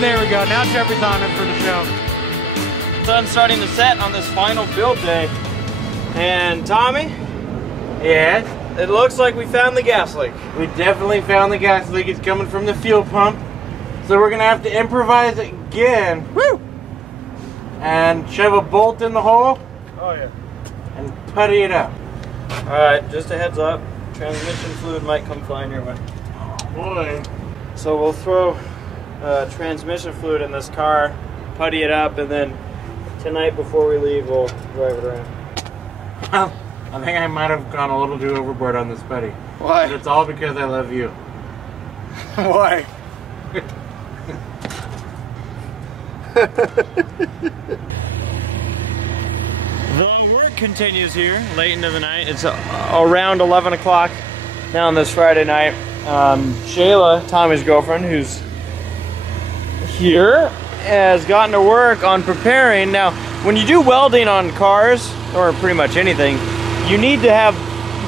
there we go. Now Jeffrey's on it for the show. Sun's starting to set on this final build day. And Tommy? Yes? It looks like we found the gas leak. We definitely found the gas leak. It's coming from the fuel pump. So we're gonna have to improvise again. Woo! And shove a bolt in the hole. Oh yeah. And putty it up. Alright, just a heads up. Transmission fluid might come flying your way. Oh boy. So we'll throw transmission fluid in this car, putty it up, and then tonight before we leave we'll drive it around. Well, I think I might have gone a little too overboard on this putty. Why? But it's all because I love you. Why? The work continues here late into the night. It's around 11 o'clock now on this Friday night. Shayla, Tommy's girlfriend, who's here, has gotten to work on preparing. Now, when you do welding on cars, or pretty much anything, you need to have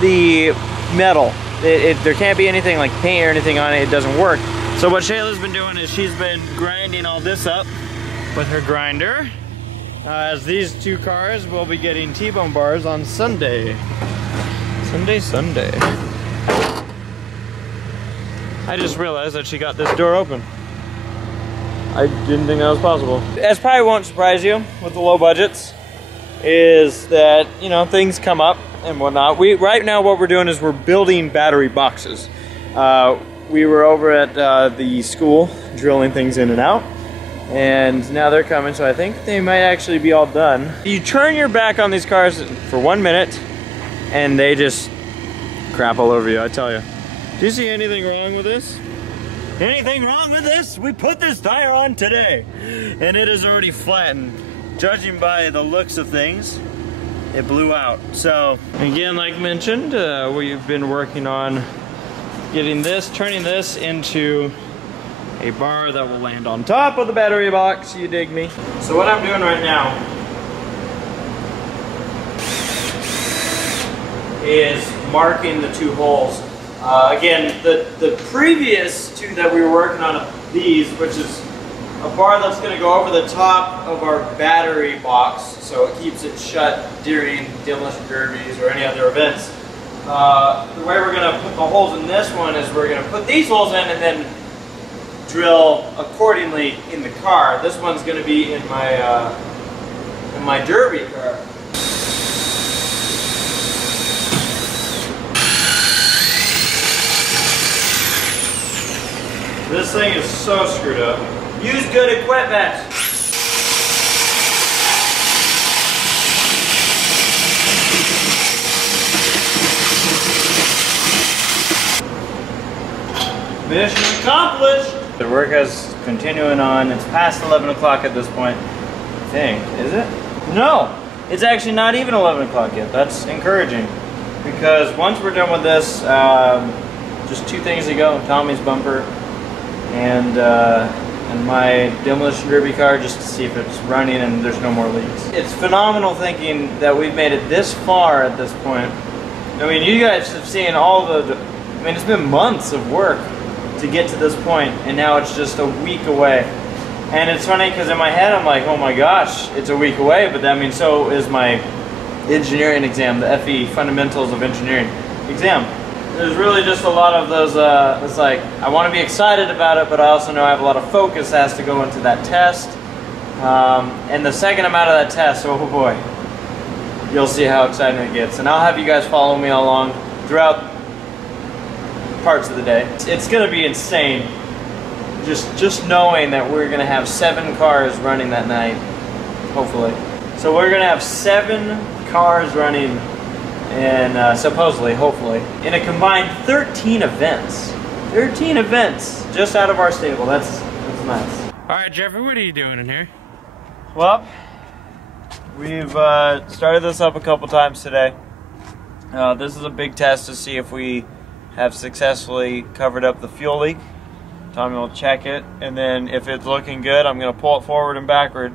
the metal. There can't be anything like paint or anything on it. It doesn't work. So what Shayla's been doing is she's been grinding all this up with her grinder. As these two cars will be getting T-bone bars on Sunday. Sunday. I just realized that she got this door open. I didn't think that was possible. As probably won't surprise you with the low budgets, is that, you know, things come up and whatnot. Right now what we're doing is we're building battery boxes. We were over at the school drilling things in and out, and now they're coming, so I think they might actually be all done. You turn your back on these cars for 1 minute and they just crap all over you, I tell you. Do you see anything wrong with this? Anything wrong with this? We put this tire on today and it is already flattened. Judging by the looks of things, it blew out. So again, like mentioned, we've been working on getting this, turning this into a bar that will land on top of the battery box, you dig me? So what I'm doing right now is marking the two holes. Again, the previous two that we were working on, these, which is a bar that's going to go over the top of our battery box, so it keeps it shut during Demolition Derbies or any other events. The way we're going to put the holes in this one is we're going to put these holes in and then drill accordingly in the car. This one's going to be in my Derby car. This thing is so screwed up. Use good equipment. Mission accomplished. The work is continuing on. It's past 11 o'clock at this point, I think. Is it? No, it's actually not even 11 o'clock yet. That's encouraging, because once we're done with this, just two things to go: Tommy's bumper and my Demolition Derby car, just to see if it's running and there's no more leaks. It's phenomenal thinking that we've made it this far at this point. I mean, you guys have seen all I mean, it's been months of work to get to this point, and now it's just a week away. And it's funny because in my head I'm like, oh my gosh, it's a week away, but that means so is my engineering exam, the FE, Fundamentals of Engineering exam. There's really just a lot of those, it's like, I want to be excited about it, but I also know I have a lot of focus that has to go into that test. And the second I'm out of that test, oh boy, you'll see how exciting it gets. And I'll have you guys follow me along throughout parts of the day. It's going to be insane. Just knowing that we're going to have 7 cars running that night, hopefully. So we're going to have 7 cars running, and supposedly, hopefully, in a combined 13 events. 13 events just out of our stable. That's nice. All right, Jeffrey, what are you doing in here? Well, we've started this up a couple times today. This is a big test to see if we have successfully covered up the fuel leak. Tommy will check it, and then if it's looking good, I'm going to pull it forward and backward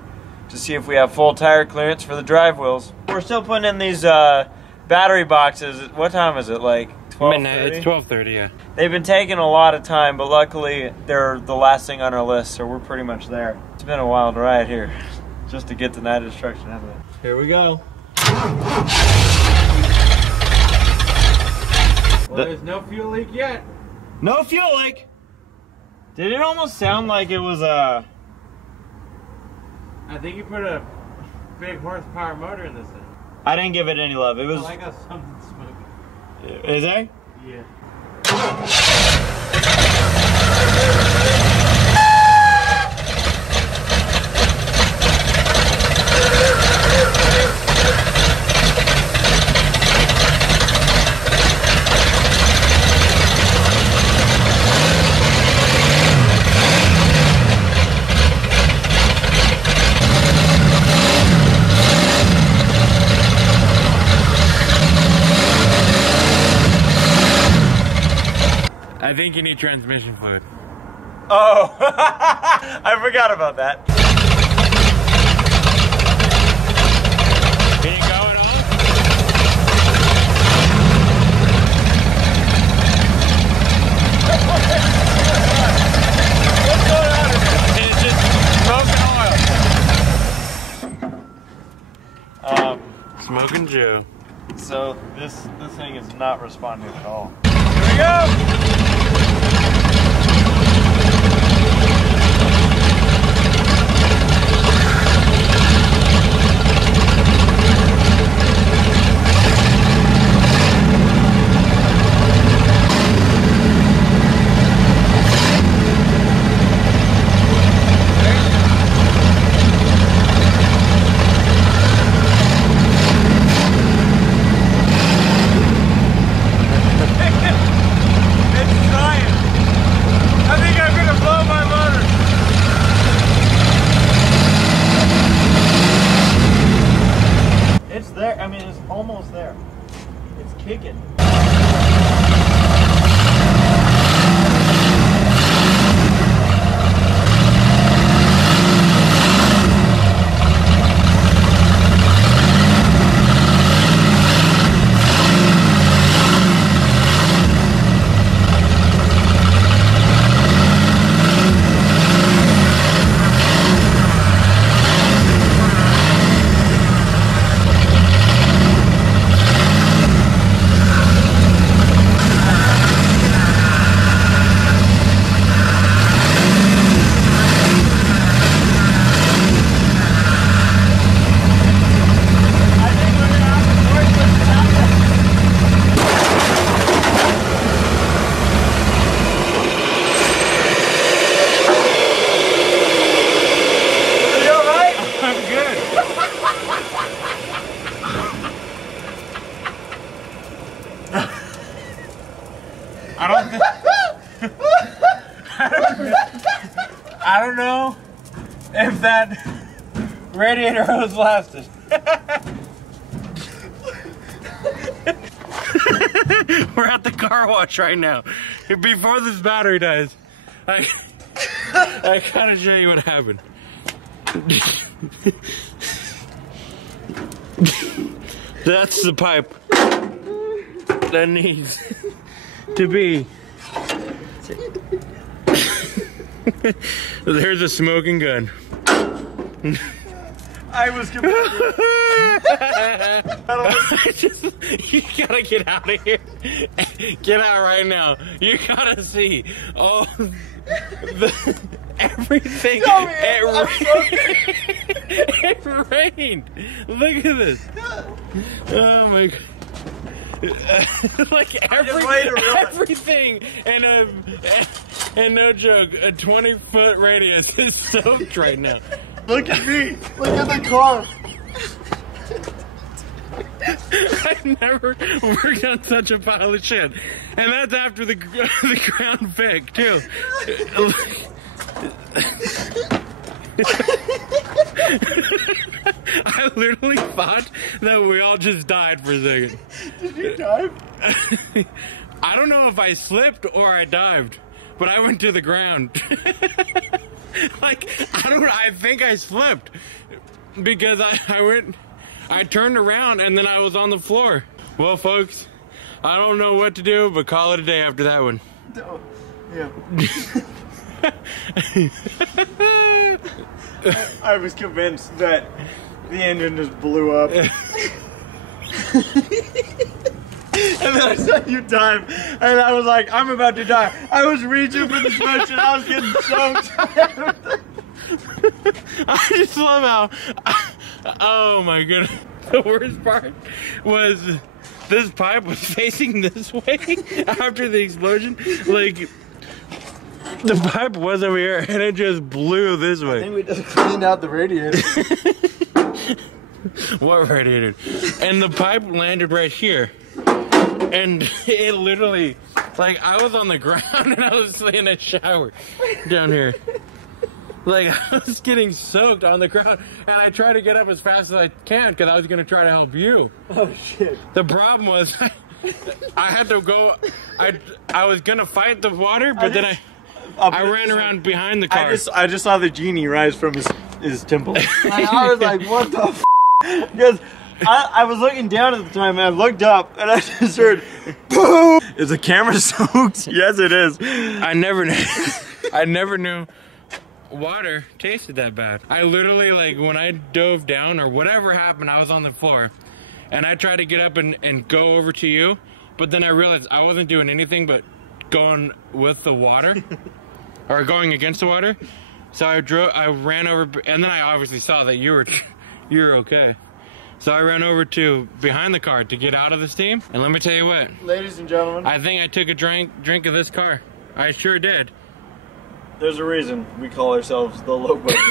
to see if we have full tire clearance for the drive wheels. We're still putting in these battery boxes. What time is it? Like 12:30? Midnight. It's 12:30. Yeah. They've been taking a lot of time, but luckily they're the last thing on our list, so we're pretty much there. It's been a wild ride here, just to get to Night of Destruction, hasn't it? Here we go. Well, there's no fuel leak yet. No fuel leak. Did it almost sound like it was I think you put a big horsepower motor in this thing. I didn't give it any love. It was. I got something smoking. Is there? Yeah. I think you need transmission fluid. Oh, I forgot about that. Can you go at all? What's going on in here? It's just smoke and oil. Smoking Joe. So this thing is not responding at all. Here we go. I mean, it's almost there. It's kicking. I don't know if that radiator hose lasted. We're at the car wash right now. Before this battery dies, I gotta show you what happened. That's the pipe that needs to be. There's a smoking gun. I was completely... You gotta get out of here. Get out right now. You gotta see. Oh, everything. It rained. Look at this. Oh my God. Like everything and no joke, a 20-foot radius is soaked right now. Look at me. Look at the car. I've never worked on such a pile of shit. And that's after the ground fig, too. I literally thought that we all just died for a second. Did you dive? I don't know if I slipped or I dived, but I went to the ground. Like, I think I slipped because I turned around and then I was on the floor. Well, folks, I don't know what to do, but call it a day after that one. Yeah. I was convinced that the engine just blew up. And then I saw you dive, and I was like, I'm about to die. I was reaching for the switch, and I was getting choked. I just love how, oh my goodness. The worst part was this pipe was facing this way after the explosion. Like, the pipe was over here and it just blew this way. I think we just cleaned out the radiator. What radiator? And the pipe landed right here. And it literally, like, I was on the ground and I was in a shower down here. Like, I was getting soaked on the ground, and I tried to get up as fast as I can because I was going to try to help you. Oh, shit. The problem was, I had to go, I was going to fight the water, but then I ran around behind the car. I just saw the genie rise from his temple. And I was like, what the f***? Because I was looking down at the time, and I looked up, and I just heard, boom! Is the camera soaked? Yes, it is. I never knew water tasted that bad. I literally, like, when I dove down or whatever happened, I was on the floor and I tried to get up and go over to you, but then I realized I wasn't doing anything but going with the water or going against the water. So I ran over, and then I obviously saw that you were okay. So I ran over to behind the car to get out of the steam, and let me tell you what, ladies and gentlemen, I think I took a drink of this car. I sure did. There's a reason we call ourselves the Low Budget.